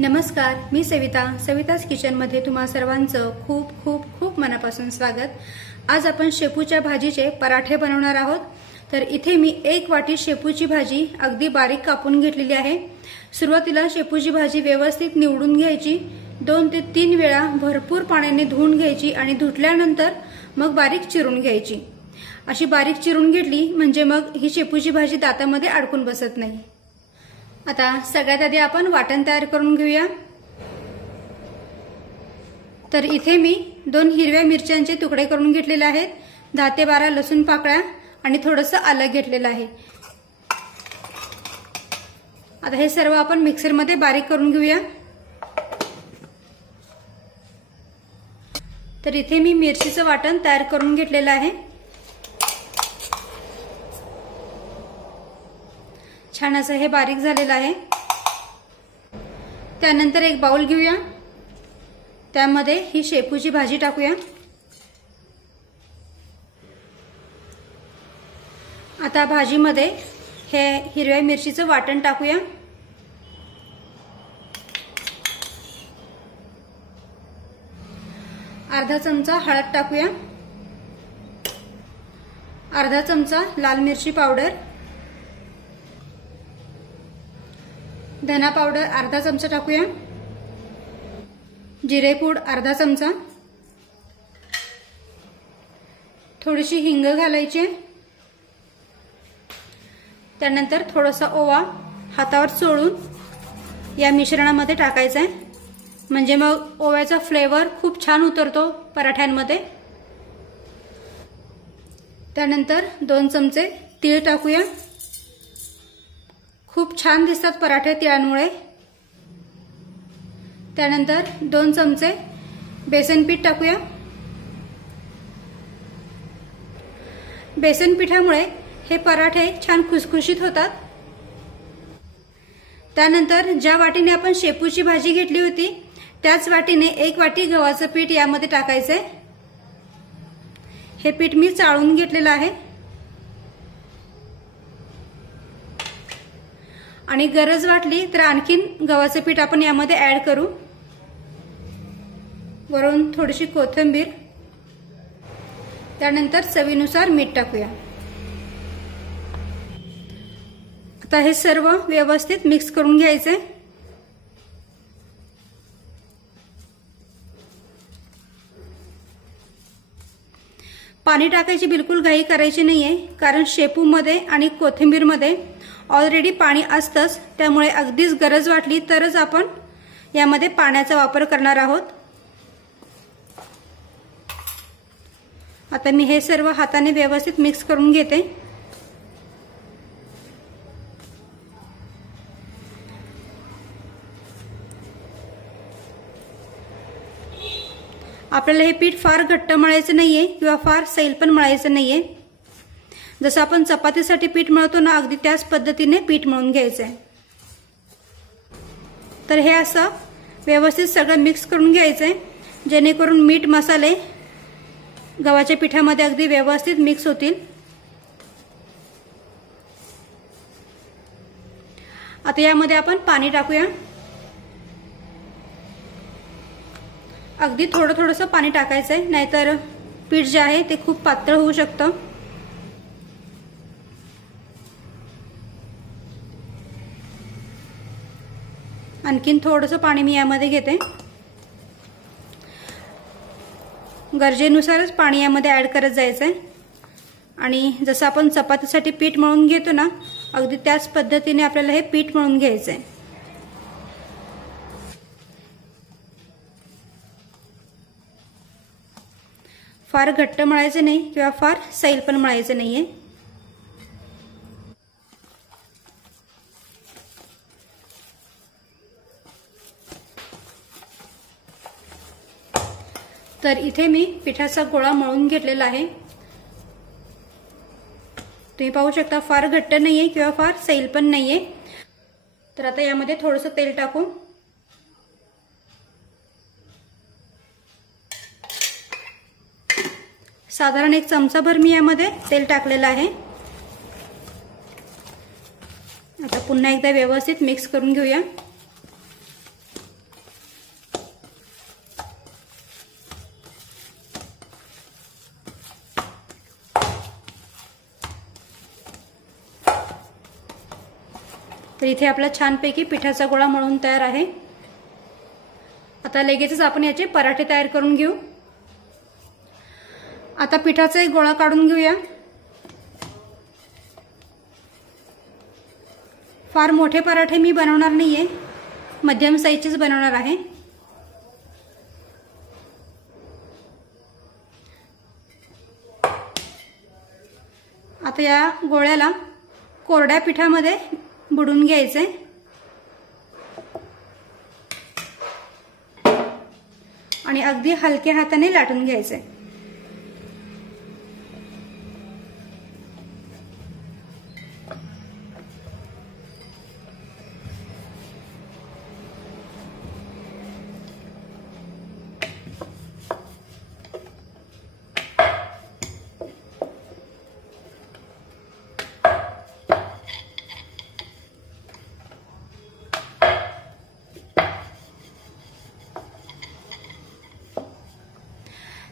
नमस्कार, मी सविताच किचनमध्ये तुम्हा सर्वांचं खूप खूप खूप मनापासून स्वागत। आज आपण शेपूच्या भाजीचे पराठे बनवणार आहोत। तर इथे मी 1 वाटी शेपूची भाजी अगदी बारीक कापून घेतलेली आहे। सुरुवातीला शेपूची भाजी व्यवस्थित निवडून घ्यायची, 2 ते 3 वेळा भरपूर पाण्याने धुवून घ्यायची आणि धुतल्यानंतर मग बारीक चिरून घ्यायची। अशी बारीक चिरून घेतली म्हणजे मग ही शेपूची भाजी दातामध्ये अडकून बसत नाही। आता सगळ्यात आधी आपण वाटण तयार करून घेऊया। तर इथे मी 2 हिरव्या मिरच्यांचे तुकडे करून घेतलेले आहेत, 10 ते 12 लसूण पाकळ्या आणि थोडंसं आलं घेतलेलं आहे। आता हे सर्व आपण मिक्सरमध्ये बारीक करून घेऊया। तर इथे मी मिरचीचं वाटण तयार करून घेतलेलं आहे। छान असं हे बारीक झालेलं आहे। त्यानंतर एक बाउल घेऊया, त्यामध्ये ही शेपूची भाजी टाकूया। आता भाजीमध्ये हे हिरव्या मिरचीचं वाटण टाकूया। अर्धा चमचा हळद टाकूया, अर्धा चमचा लाल मिरची पावडर, धना पावडर अर्धा चमचा टाकूया, जिरे पूड अर्धा चमचा, थोडीशी हिंग घालायची। त्यानंतर थोडासा ओवा हातावर चोळून या मिश्रणामध्ये टाकायचा आहे, म्हणजे मग ओव्याचा फ्लेवर खूप छान उतरतो पराठ्यांमध्ये। त्यानंतर 2 चमचे तीळ टाकूया, खूप छान दिसतात पराठे तिळांमुळे। त्यानंतर 2 चमचे बेसन पीठ टाकूया। बेसन पिठामुळे हे पराठे छान खुसखुशीत होतात। त्यानंतर ज्या वाटीने आपण शेपूची भाजी घेतली होती त्याच वाटीने 1 वाटी गव्हाचं पीठ यामध्ये टाकायचंय। हे पीठ मी चाळून घेतलेलं आहे आणि गरज वाटली तर आणखीन गव्हाचं पीठ आपण यामध्ये ऍड करू। वरून थोडीशी कोथिंबीर, त्यानंतर चवीनुसार मीठ टाकूया। आता हे सर्व व्यवस्थित मिक्स करून घ्यायचे। पाणी टाकायची बिलकुल घाई करायची नाहीये, कारण शेपूमध्ये आणि कोथिंबीरमध्ये ऑलरेडी पाणी असतंच, त्यामुळे अगदीच गरज वाटली तरच आपण यामध्ये पाण्याचा वापर करणार आहोत। आता मी हे सर्व हाताने व्यवस्थित मिक्स करून घेते। आपल्याला हे पीठ फार घट्ट मळायचं नाहीये किंवा फार सैल पण मळायचं नाहीये। जसं आपण चपातीसाठी पीठ मळतो ना, अगदी त्याच पद्धतीने पीठ मळून घ्यायचंय। तर हे असं व्यवस्थित सगळं मिक्स करून घ्यायचंय, जेणेकरून मीठ मसाले गव्हाच्या पिठामध्ये अगदी व्यवस्थित मिक्स होतील। आता यामध्ये आपण पाणी टाकूया, अगदी थोडं थोडंसं पाणी टाकायचंय, नाहीतर पीठ जे आहे ते खूप पातळ होऊ शकतं। आणखीन थोडंसं पाणी मी यामध्ये घेते, गरजेनुसारच पाणी यामध्ये ऍड करत जायचंय। आणि जसं आपण चपातीसाठी पीठ मळून घेतो ना, अगदी त्याच पद्धतीने आपल्याला हे पीठ मळून घ्यायचंय। फार घट्ट मळायचं नाही किंवा फार सैल पण मळायचं नाहीये। तर इथे मी पिठाचा गोळा मळून घेतलेला आहे, तुम्ही पाहू शकता फार घट्ट नाहीये किंवा फार सैल पण नाहीये। तर आता यामध्ये थोडंसं तेल टाकू, साधारण 1 चमचाभर मी यामध्ये तेल टाकलेलं आहे। आता पुन्हा एकदा व्यवस्थित मिक्स करून घेऊया। तर इथे आपला छानपैकी पिठाचा गोळा मळून तयार आहे। आता लगेचच आपण याचे पराठे तयार करून घेऊ। आता पिठाचा एक गोळा काढून घेऊया। फार मोठे पराठे मी बनवणार नाहीये, मध्यम साईजचेच बनवणार आहे। आता या गोळ्याला कोरड्या पिठामध्ये बुडवून घ्यायचे आणि अगदी हलक्या हाताने लाटून घ्यायचे।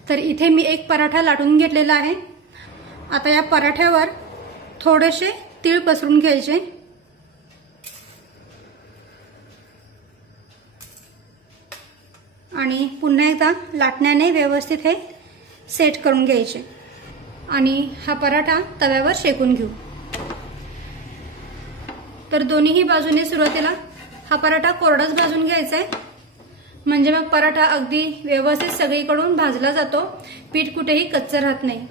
तर इथे मी एक पराठा लाटून घेतलेला आहे। आता या पराठ्यावर थोडेसे तीळ पसरून घ्यायचे आणि पुन्हा एकदा लाटण्याने व्यवस्थित हे सेट करून घ्यायचे आणि हा पराठा तव्यावर शेकून घेऊ। तर दोन्हीही बाजूने सुरुवातीला हा पराठा कोरडाच भाजून घ्यायचा आहे, म्हणजे मग पराठा अगदी व्यवस्थित सगळीकडून भाजला जातो, पीठ कुठेही कच्चं राहत नाही।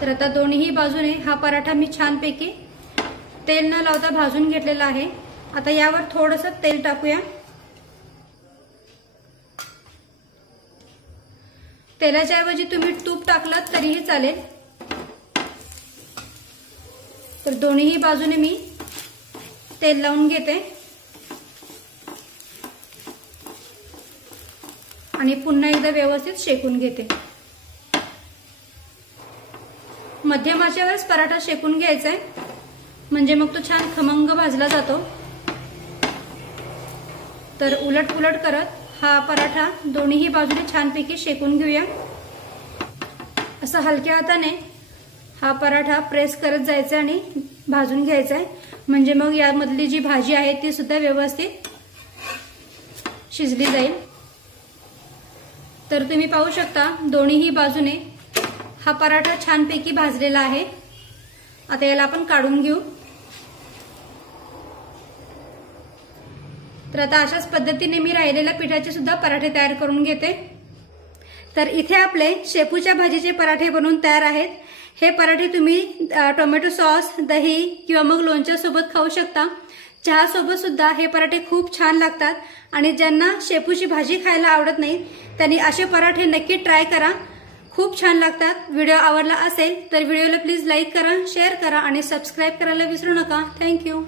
तर आता दोन्ही बाजूने हा पराठा मी छानपैकी तेल न लावता भाजून घेतलेला आहे। आता यावर थोडंसं तेल टाकूया। तेलाच्या ऐवजी तुम्ही तूप टाकलात तरीही चालेल। तर दोन्ही बाजूने मी तेल लावून घेते आणि पुन्हा एकदा व्यवस्थित शेकून घेते। मध्यम आचेवरच पराठा शेकून घ्यायचा आहे, म्हणजे मग तो छान खमंग भाजला जातो। तर उलट पुलट करत हा पराठा दोन्ही बाजूने छानपैकी शेकून घेऊया। असं हलक्या हाताने हा पराठा प्रेस करत जायचा आणि भाजून घ्यायचा आहे, म्हणजे मग यामधली जी भाजी आहे ती सुद्धा व्यवस्थित शिजली जाईल। तर तुम्ही पाहू शकता दोन्हीही बाजूने हा पराठा छानपैकी भाजलेला आहे। आता याला आपण काढून घेऊ। तर आता अशाच पद्धतीने मी राहिलेल्या पिठाचे सुद्धा पराठे तयार करून घेते। तर इथे आपले शेपूच्या भाजीचे पराठे बनवून तयार आहेत। हे पराठे तुम्ही टोमॅटो सॉस, दही किंवा मग लोणच्या सोबत खाऊ शकता। चहा सोबत सुद्धा हे पराठे खूप छान लागतात आणि ज्यांना शेपूची भाजी खायला आवडत नाही त्यांनी असे पराठे नक्की ट्राय करा, खूप छान लागतात। व्हिडिओ आवडला असेल तर व्हिडिओला प्लीज लाईक करा, शेअर करा आणि सबस्क्राईब करायला विसरू नका। थँक्यू।